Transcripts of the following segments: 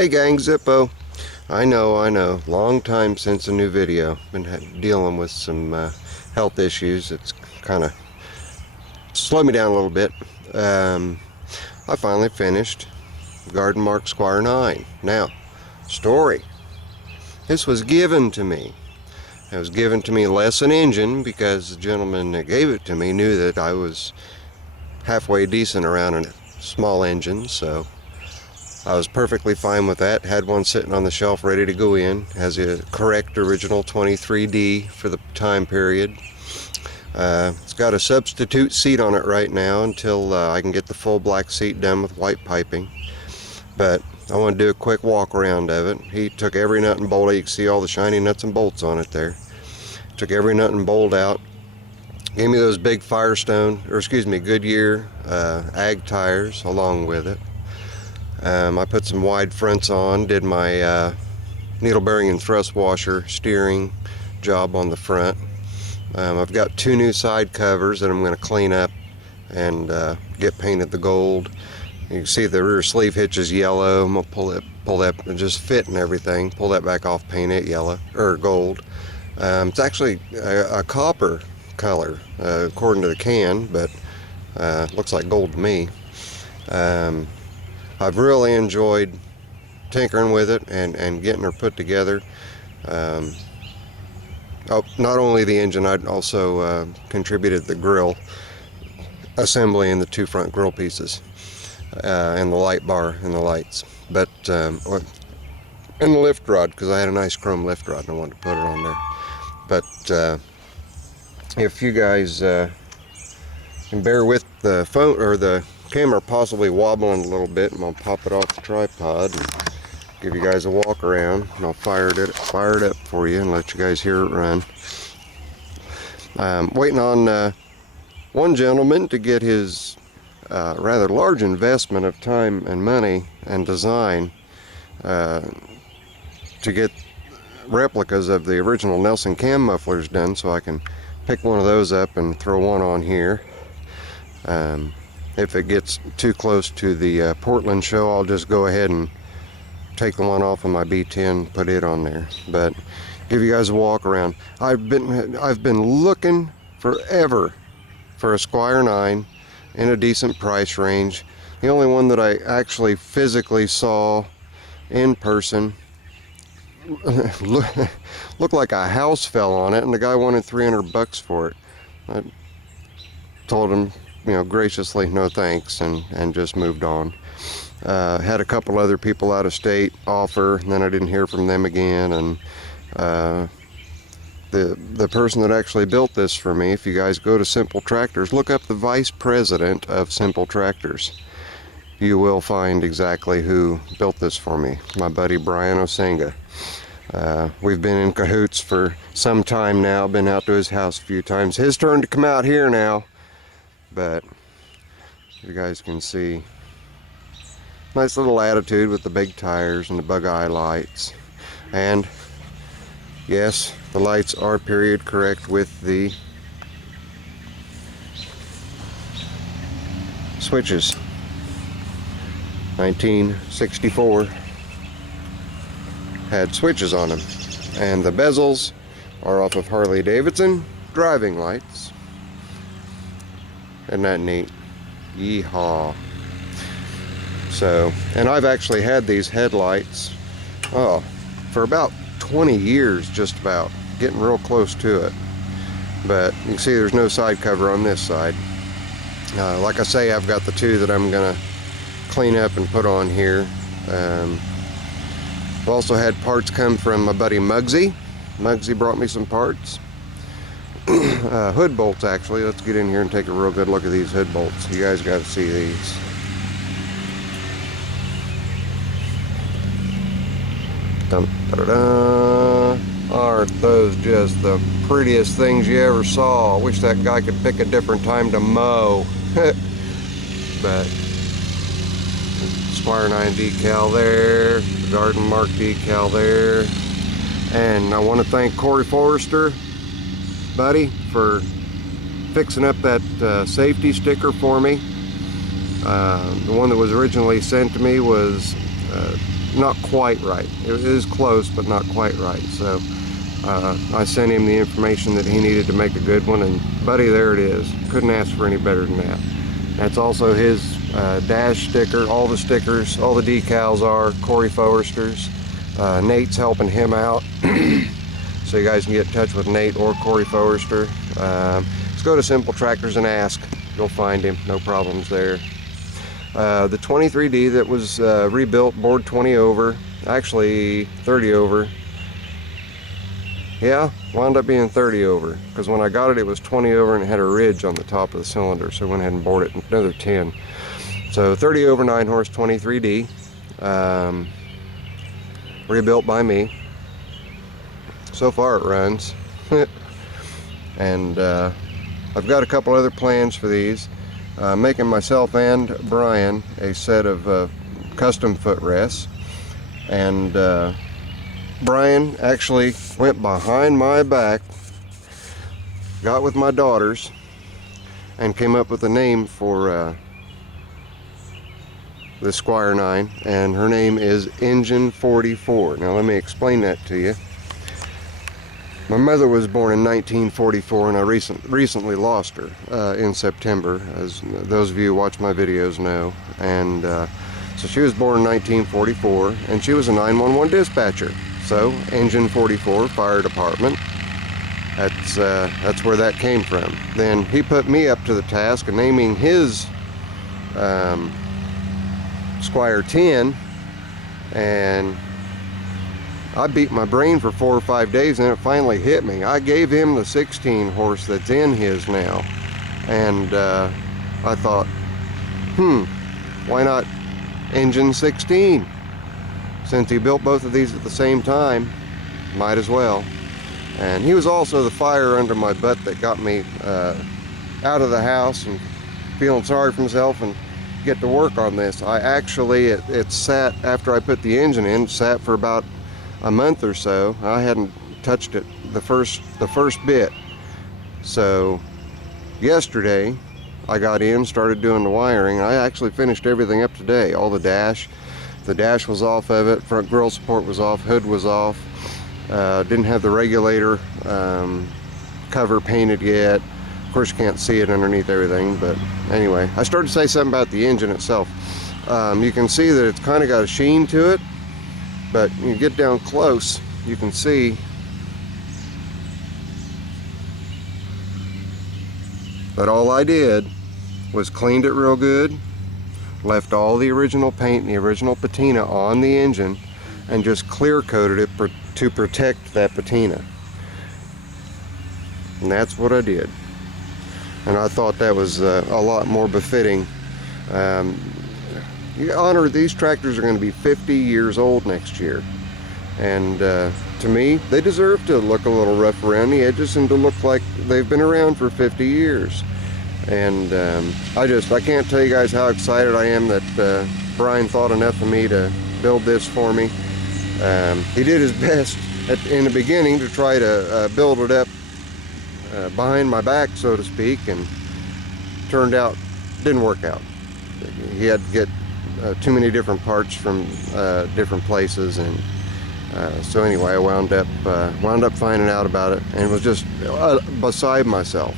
Hey gang, Zippo. I know. Long time since a new video. Been dealing with some health issues. It's kind of slowed me down a little bit. I finally finished Garden Mark Squire 9. Now, story. This was given to me. It was given to me less an engine because the gentleman that gave it to me knew that I was halfway decent around a small engine, so I was perfectly fine with that. Had one sitting on the shelf ready to go in. Has a correct original 23D for the time period. It's got a substitute seat on it right now until I can get the full black seat done with white piping. But I want to do a quick walk around of it. He took every nut and bolt. You can see all the shiny nuts and bolts on it there. Took every nut and bolt out. Gave me those big Goodyear ag tires along with it. I put some wide fronts on, did my needle bearing and thrust washer steering job on the front. I've got two new side covers that I'm going to clean up and get painted the gold. You can see the rear sleeve hitch is yellow. I'm going to pull that, just fit and everything. Pull that back off, paint it yellow, or gold. It's actually a copper color according to the can, but looks like gold to me. I've really enjoyed tinkering with it and getting her put together. Not only the engine, I'd also contributed the grill assembly and the two front grill pieces, and the light bar and the lights, but and the lift rod, because I had a nice chrome lift rod and I wanted to put it on there. But if you guys can bear with the phone or the camera possibly wobbling a little bit, I'm gonna pop it off the tripod and give you guys a walk around, and I'll fire it up for you and let you guys hear it run. Waiting on one gentleman to get his rather large investment of time and money and design to get replicas of the original Nelson cam mufflers done, so I can pick one of those up and throw one on here. If it gets too close to the Portland show, I'll just go ahead and take the one off of my B10, put it on there. But give you guys a walk around. I've been looking forever for a Squire 9 in a decent price range. The only one that I actually physically saw in person looked like a house fell on it, and the guy wanted $300 for it. I told him, graciously no thanks, and just moved on. Had a couple other people out of state offer, and then I didn't hear from them again. And the person that actually built this for me, if you guys go to Simple Tractors, look up the vice president of Simple Tractors. You will find exactly who built this for me, my buddy Brian Osenga. We've been in cahoots for some time now, been out to his house a few times. His turn to come out here now, but you guys can see, nice little attitude with the big tires and the bug eye lights. And yes, the lights are period correct with the switches. 1964 had switches on them, and the bezels are off of Harley Davidson driving lights. Isn't that neat? Yeehaw. So, and I've actually had these headlights for about 20 years, just about, getting real close to it. But you can see there's no side cover on this side. Like I say, I've got the two that I'm gonna clean up and put on here. I've also had parts come from my buddy Muggsy. Muggsy brought me some parts. Hood bolts, actually. Let's get in here and take a real good look at these hood bolts. You guys got to see these. Dun, da, da, da. Aren't those just the prettiest things you ever saw? I wish that guy could pick a different time to mow. But Squire 9 decal there, the Garden Mark decal there, and I want to thank Corey Forrester, buddy, for fixing up that safety sticker for me. The one that was originally sent to me was not quite right. It is close, but not quite right. So I sent him the information that he needed to make a good one, and buddy, there it is. Couldn't ask for any better than that. That's also his dash sticker. All the stickers, all the decals are Corey Forrester's. Nate's helping him out. So you guys can get in touch with Nate or Corey Forrester. Just go to Simple Tractors and ask. You'll find him, no problems there. The 23D that was rebuilt, bored 20 over, actually 30 over. Yeah, wound up being 30 over, because when I got it, it was 20 over and it had a ridge on the top of the cylinder, so I went ahead and bored it another 10. So 30 over 9 horse 23D, rebuilt by me. So far it runs. And I've got a couple other plans for these. Making myself and Brian a set of custom footrests. And Brian actually went behind my back, got with my daughters, and came up with a name for the Squire 9, and her name is Engine 44. Now let me explain that to you. My mother was born in 1944, and I recently lost her in September, as those of you who watch my videos know. And so she was born in 1944, and she was a 911 dispatcher. So Engine 44, fire department. That's where that came from. Then he put me up to the task of naming his Squire 10, and I beat my brain for 4 or 5 days, and it finally hit me. I gave him the 16 horse that's in his now, and I thought, why not Engine 16? Since he built both of these at the same time, might as well. And he was also the fire under my butt that got me out of the house and feeling sorry for myself and get to work on this. I actually, it sat, after I put the engine in, sat for about a month or so. I hadn't touched it the first bit. So yesterday I got in, started doing the wiring. I actually finished everything up today. All the dash was off of it, front grille support was off, hood was off. Didn't have the regulator cover painted yet. Of course you can't see it underneath everything, but anyway, I started to say something about the engine itself. You can see that it's kind of got a sheen to it, but you get down close, you can see that all I did was cleaned it real good, left all the original paint and the original patina on the engine, and just clear coated it to protect that patina. And that's what I did. And I thought that was a lot more befitting. You honor, these tractors are going to be 50 years old next year, and to me they deserve to look a little rough around the edges and to look like they've been around for 50 years. And I can't tell you guys how excited I am that Brian thought enough of me to build this for me. He did his best in the beginning to try to build it up behind my back, so to speak, and turned out didn't work out. He had to get too many different parts from different places, and so anyway, I wound up finding out about it, and was just beside myself.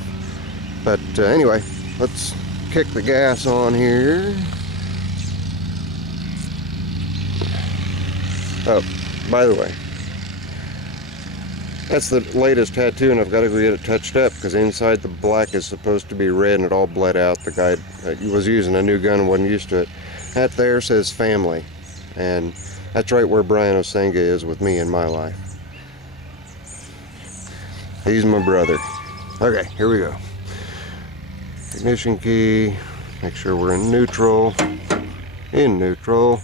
But anyway, let's kick the gas on here. Oh, by the way, that's the latest tattoo, and I've got to go get it touched up because inside the black is supposed to be red and it all bled out. The guy was using a new gun and wasn't used to it. That there says family, and that's right where Brian Osenga is with me in my life. He's my brother. Okay, here we go. Ignition key, make sure we're in neutral. In neutral.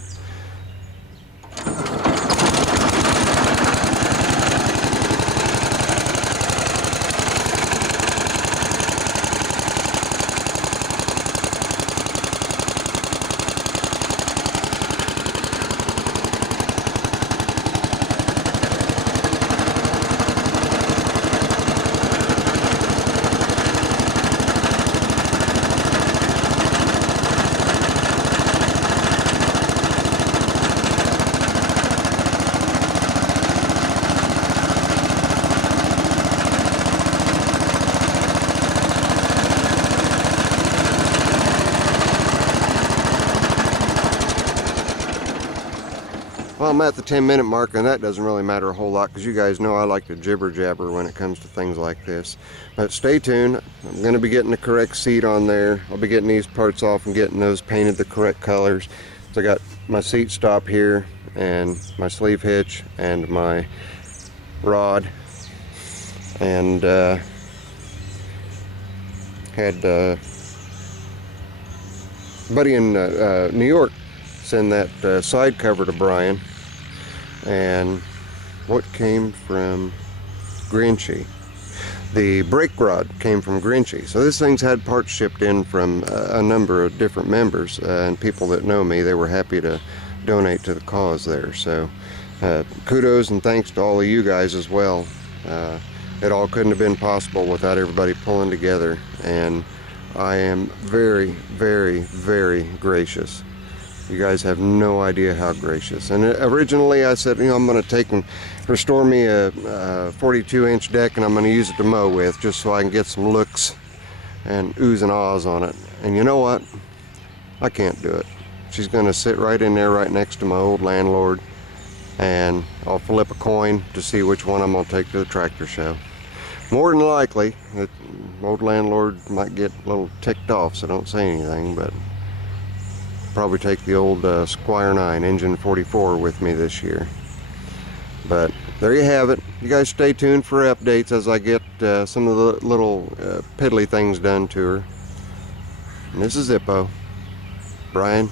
Well, I'm at the 10-minute mark, and that doesn't really matter a whole lot because you guys know I like to jibber jabber when it comes to things like this. But stay tuned. I'm going to be getting the correct seat on there. I'll be getting these parts off and getting those painted the correct colors. So I got my seat stop here and my sleeve hitch and my rod, and had a buddy in New York send that side cover to Brian, and what came from Grinchy. The brake rod came from Grinchy. So this thing's had parts shipped in from a number of different members, and people that know me, they were happy to donate to the cause there. So kudos and thanks to all of you guys as well. It all couldn't have been possible without everybody pulling together, and I am very, very, very gracious. You guys have no idea how gracious. And originally I said, you know, I'm going to take and restore me a 42-inch deck, and I'm going to use it to mow with, just so I can get some looks and oohs and ahs on it. And you know what? I can't do it. She's going to sit right in there right next to my old landlord, and I'll flip a coin to see which one I'm going to take to the tractor show. More than likely, the old landlord might get a little ticked off, so don't say anything, but probably take the old Squire 9 engine 44 with me this year. But there you have it. You guys stay tuned for updates as I get some of the little piddly things done to her. And this is Zippo. Brian,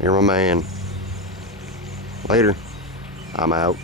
you're my man. Later. I'm out.